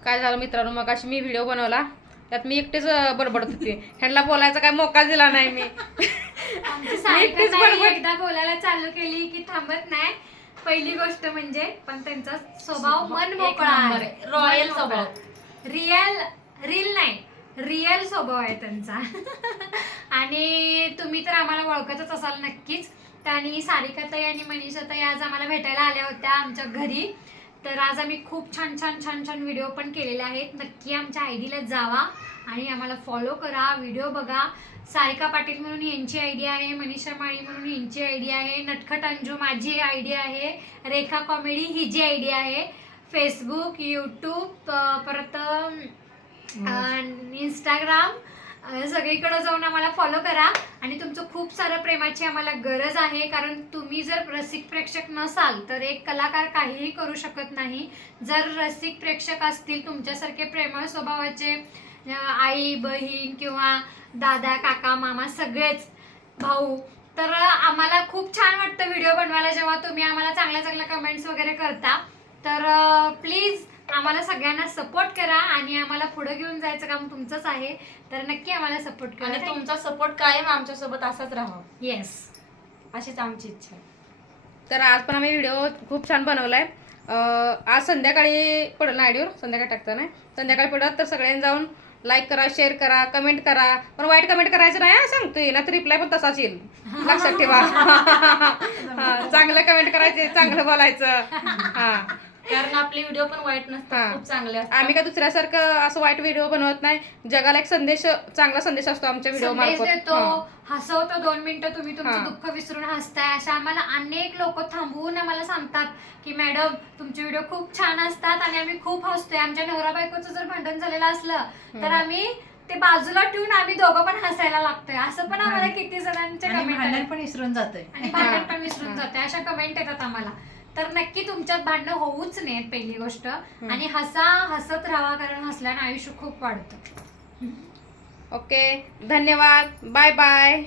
काय झालं मित्रांनो, मग अशी मी व्हिडिओ बनवला, त्यात मी एकटीच बडबडत होती. ह्यांना बोलायचा काय मोका दिला नाही मी. एकदा बोलायला चालू केली की थांबत नाही. पहिली गोष्ट म्हणजे पण त्यांचा स्वभाव मन मोकळा आहे, रॉयल स्वभाव, रिअल स्वभाव आहे त्यांचा. आणि तुम्ही तर आम्हाला ओळखतच असाल नक्कीच. आणि सारिकाताई आणि मनीषाताई आज आम्हाला भेटायला आल्या होत्या आमच्या घरी. तर आज आम्ही खूप छान छान छान छान व्हिडिओ पण केलेले आहेत. नक्की आमच्या आयडीला जावा आणि आम्हाला फॉलो करा, व्हिडिओ बघा. सारिका पाटील म्हणून यांची आयडी आहे, मनीषा माळी म्हणून यांची आयडी आहे, नटखट अंजू माझी आयडी आहे, रेखा कॉमेडी ही जी आयडी आहे. फेसबुक, यूट्यूब, परत इंस्टाग्राम, सगळीकडे जाऊन आम्हाला फॉलो करा. आणि तुमचं खूप सारं प्रेमाची आम्हाला गरज आहे, कारण तुम्ही जर रसिक प्रेक्षक नसाल तर एक कलाकार काहीही करू शकत नाही. जर रसिक प्रेक्षक असतील तुमच्यासारखे प्रेमळ स्वभावाचे, आई बहीण किंवा दादा काका मामा सगळेच भाऊ, तर आम्हाला खूप छान वाटतं व्हिडिओ बनवायला जेव्हा तुम्ही आम्हाला चांगल्या चांगल्या कमेंट्स वगैरे करता. तर प्लीज आम्हाला सगळ्यांना सपोर्ट करा आणि आम्हाला पुढे घेऊन जायचं काम तुमचंच आहे. तर नक्की आम्हाला सपोर्ट करा आणि तुमचा सपोर्ट कायम आमच्यासोबत असाच राहा. येस, अशीच आमची इच्छा आहे. तर आज पण आम्ही व्हिडिओ खूप छान बनवलाय. आज संध्याकाळी पडत ना आयडीवर, संध्याकाळी टाकता नाही, संध्याकाळी पडत. तर सगळ्यांनी जाऊन लाईक करा, शेअर करा, कमेंट करा. पण वाईट कमेंट करायचं नाही सांगतोय ना, तर रिप्लाय पण तसाच येईल, लक्षात ठेवा. चांगलं कमेंट करायचे, चांगलं बोलायचं. हा, कारण आपले व्हिडिओ पण वाईट नसतात, खूप चांगले असतात. आम्ही का दुसऱ्यासारखं असं वाईट व्हिडिओ बनवत नाही. जगाला एक संदेश, चांगला संदेश असतो आमच्या व्हिडिओ संदेश मार्फत. देतो, हसवतो. 2 मिनिटं तुम्ही तुमचं दुःख विसरून हसताय. अशा आम्हाला अनेक लोक थांबवून आम्हाला सांगतात की मॅडम तुमचे व्हिडिओ खूप छान असतात आणि आम्ही खूप हसतोय. आमच्या नवरा बायकोचं जर भांडण झालेलं असलं तर आम्ही ते बाजूला ठेवून आम्ही दोघं पण हसायला लागतोय. असं पण आम्हाला किती जणांच्या कमेंट पण विसरून जातोय आणि भांडण पण विसरून जाते, अशा कमेंट येतात आम्हाला. तर नक्की तुमच्यात भांडणं होऊच नयेत पहिली गोष्ट. आणि हसत राहा, कारण हसल्यानं आयुष्य खूप वाढतं. ओके, धन्यवाद, बाय बाय.